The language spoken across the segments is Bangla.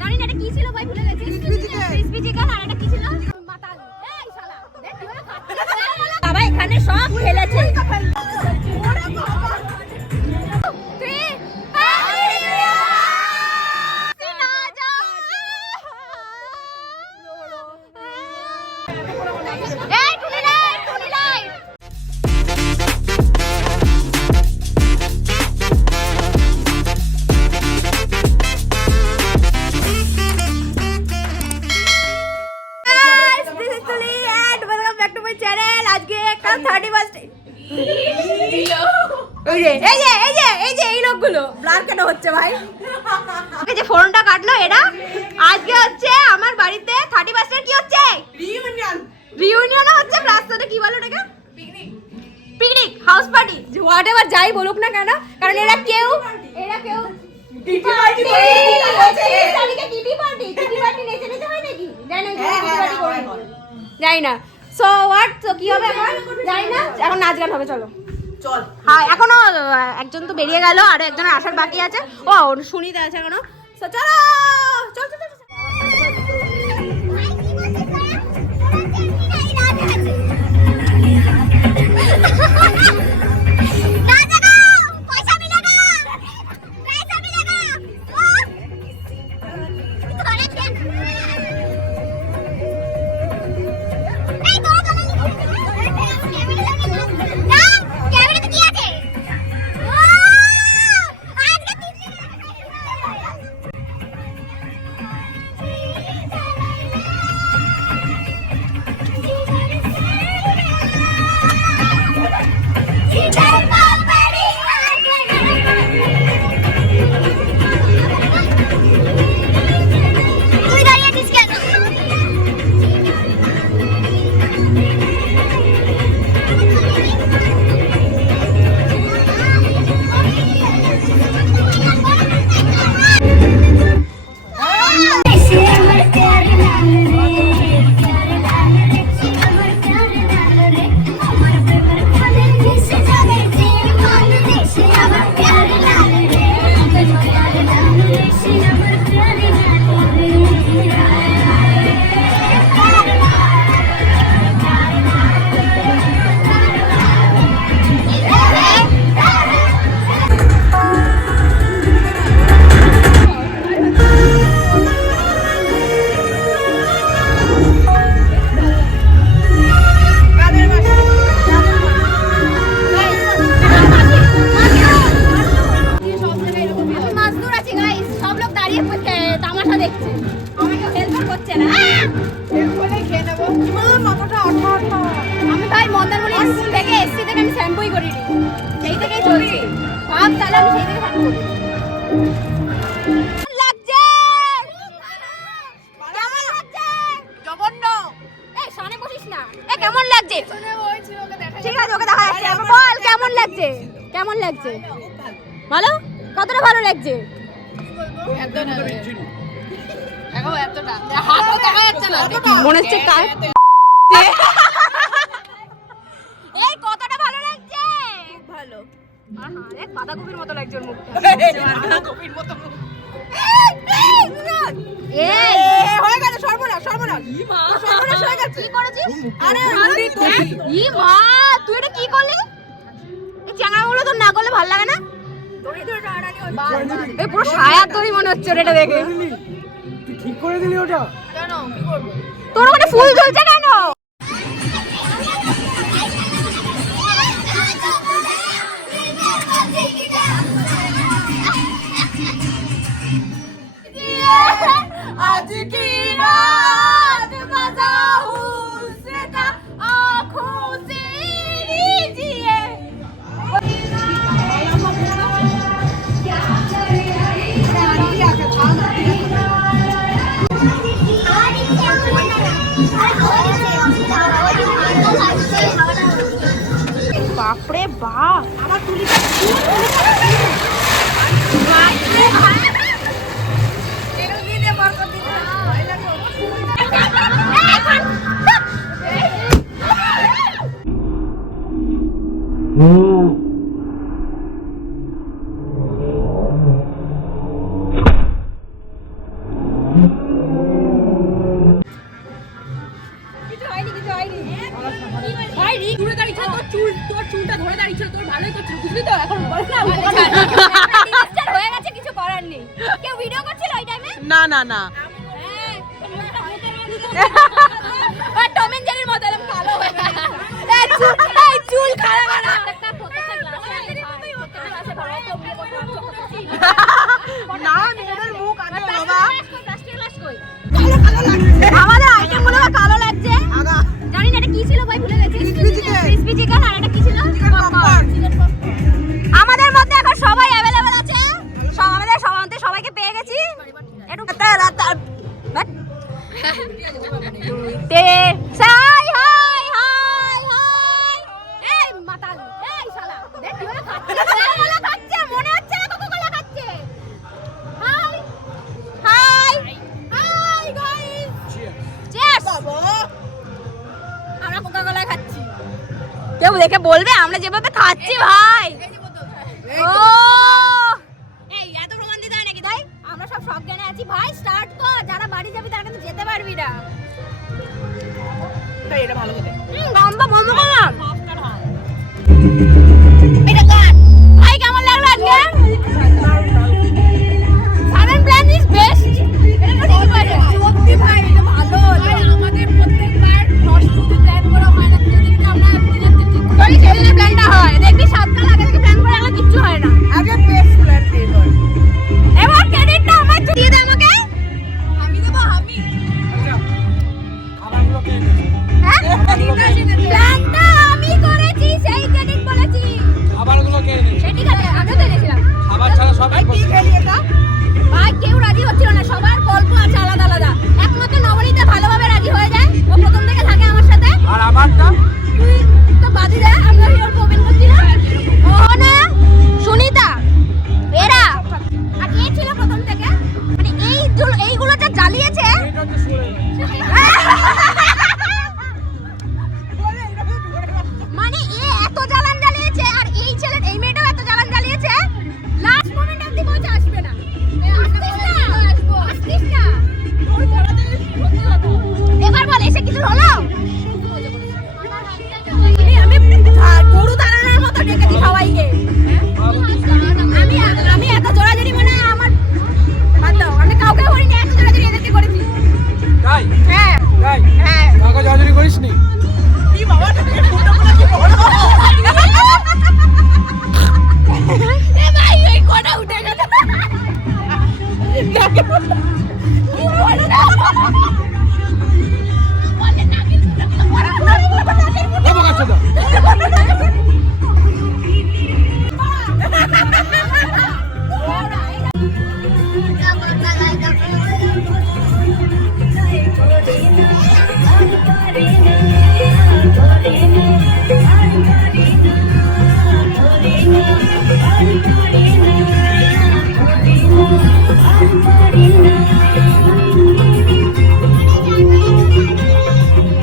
জানি না এটা কি ছিল ভাই, ভুলে গেছি। ক্রিসপি চিকেন আর এটা কি ছিল? মাতাল। এই শালা দেখ কিভাবে খাচ্ছে। বাবা এখানে সব ফেলেছে। ফোনটা কাটলো এরা। আজকে হচ্ছে আমার বাড়িতে 31 কি হচ্ছে রিউনিয়ন হচ্ছে, প্লাস সাথে কি বলো এটাকে picnic house party, what ever যাই বলুক না কেন, কারণ এরা কেউ যাই না। সো হোয়াট, তো কি হবে এখন যাই না, এখন নাচ গান হবে। চলো চল। হ্যাঁ এখনো একজন তো বেরিয়ে গেল, আর একজনের আসার বাকি আছে। ও শুনিতে আছে এখনো। চলো চল চল চল। আমি ভাই মন্দারমণি স্কুল থেকে এসসি থেকে আমি শ্যাম্পুই করি, সেই থেকেই চলছি। ভাব তাহলে আমি সেই থেকে শ্যাম্পু করি। লাগছে কেমন লাগছে? জঘন্য। এই সামনে বসিস না। এই কেমন লাগছে? ঠিক আছে ওকে দেখা যাচ্ছে। বল কেমন লাগছে? কেমন লাগছে? ভালো? কতটা ভালো লাগছে? মনে হচ্ছে এই কতটা ভালো লাগছে? ভালো। এক বাঁধাকপির মতো লাগছে ওর মুখটা। বাঁধাকপির মতো মুখ। এই হয়ে গেল সর্বনাশ সর্বনাশ। ই মা সর্বনাশ হয়ে গেছে। কি করেছিস? আরে ই মা তুই এটা কি করলি? এই চ্যাংড়াগুলো তো না করলে ভালো লাগে না। দড়ি ধরে টানাটানি হচ্ছে। এই পুরো সায়ার দড়ি মনে হচ্ছে এটা দেখে। তুই ঠিক করে দিলি ওটা? কেন কি করব? তোর ওখানে ফুল ঝুলছে কেন? आज की रात मजा उसका आँखों से लीजिए। বাপরে বাপ আমার তুলিটা চলছিল তোর ভালোই করছিল বুঝলি তো এখন বল না ডিজাস্টার হয়ে গেছে কিছু করার নেই কেউ ভিডিও করছিল ওই টাইমে না না না আর টম এন্ড জেরির মতো এরকম কালো হয়ে গেছে এই চুল খাড়া খাড়া না মেয়েদের মুখ আগে বাবা আমাদের আইটেম গুলো কালো লাগছে আগা জানি না এটা কি ছিল ভাই ভুলে গেছি ক্রিসপি চিকেন আর এটা কি ছিল আমাদের মধ্যে এখন সবাই अवेलेबल আছে আমাদের সবাইকে পেয়ে গেছি একটু তে সাই হাই হাই হাই এই মাতাল এই শালা দেখ কিভাবে খাচ্ছে মনে হচ্ছে কোকোকোলা খাচ্ছে high high hi guys cheers আমরা কোকোকোলা খাচ্ছি কেউ দেখে বলবে আমরা যেভাবে খাচ্ছি ভাই ও এই এত প্রমাণ দিতে হয় নাকি ভাই আমরা সব জ্ঞানে আছি ভাই স্টার্ট কর যারা বাড়ি যাবি তারা কিন্তু যেতে পারবি না এটা ভালো হতে লম্বা বন্ধ করলাম এটা কাট ভাই কেমন লাগলো আজকে সাডেন প্ল্যান ইজ বেস্ট এটা তো ঠিক আছে সত্যি ভাই এটা ভালো আমাদের প্রত্যেকবার নষ্ট প্ল্যান করা হয় না যেদিন আমরা দিনের ঠিক করি সেদিন প্ল্যানটা হয় দেখবি 7 কাল আগে থেকে প্ল্যান করে রাখলে কিচ্ছু হয় না আগে বেস্ট প্ল্যান দিয়ে দাও এবার ক্রেডিটটা আমায় দিয়ে দে আমাকে আমি দেব আমি আবার গুলো কে নেবে হ্যাঁ প্ল্যানটা আমি করেছি সেই ক্রেডিট বলেছি আবার গুলো কে নেবে সে ঠিক আছে আগে তো এনেছিলাম খাবার ছাড়া সবাই কি খেলি এটা ভাই কেউ রাজি হচ্ছিল না সবার গল্প আছে আলাদা আলাদা একমাত্র নবনীতা ভালোভাবে রাজি হয়ে যায় ও প্রথম থেকে থাকে আমার সাথে আর আমারটা তুই তো বাদি দে আমরা হিরোর প্রবীণ করছি না ও না সুনিতা এরা আর এ ছিল প্রথম থেকে মানে এইগুলো যা জ্বালিয়েছে এটা তো সরে গেছে মানে এ এত জ্বালান জ্বালিয়েছে আর এই ছেলে এই মেয়েটাও এত জ্বালান জ্বালিয়েছে লাস্ট মোমেন্ট অবধি বলছে আসবে না আসতিস না এবার বল এসে কিছু হলো আমি গরু দাঁড়ানোর মতো ডেকেছি সবাইকে আমি এত জোরাজুরি মানে আমার বাদ দাও আমি কাউকে বলিনি এত জোরাজুরি এদেরকে করেছি তাই হ্যাঁ তাই হ্যাঁ কাকা জাজরি করিসনি কি বাবা তুমি ফটোগুলো কি বড় এ ভাই এই কোণা উঠে গেছে বাবা কাছে দাও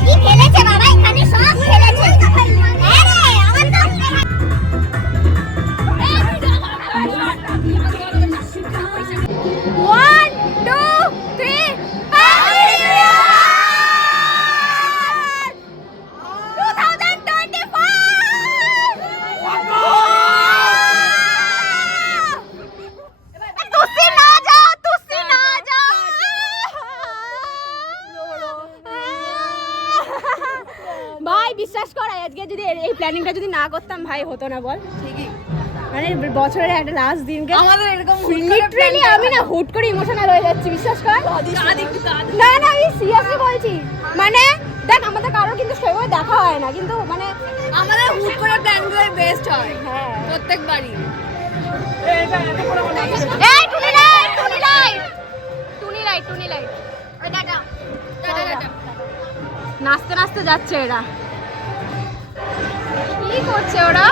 কি খেলেছে বাবা এখানে সব খেলেছে আরে আমার তো One, two, three, Happy New Year! 2025! तुसी ना जाओ ভাই বিশ্বাস কর আজকে যদি এই প্ল্যানিংটা যদি না করতাম ভাই হতো না বল ঠিকই মানে বছরের একটা লাস্ট দিনকে আমাদের এরকম লিটারালি আমি না হুট করে ইমোশনাল হয়ে যাচ্ছি বিশ্বাস কর না না আমি সিরিয়াসলি বলছি মানে দেখ আমাদের কারোর কিন্তু সেভাবে দেখা হয় না কিন্তু মানে আমাদের হুট করে প্ল্যানগুলোই বেস্ট হয় হ্যাঁ প্রত্যেকবারই এই টুনি লাইট ওই টাটা নাচতে নাচতে যাচ্ছে এরা কি করছে ওরা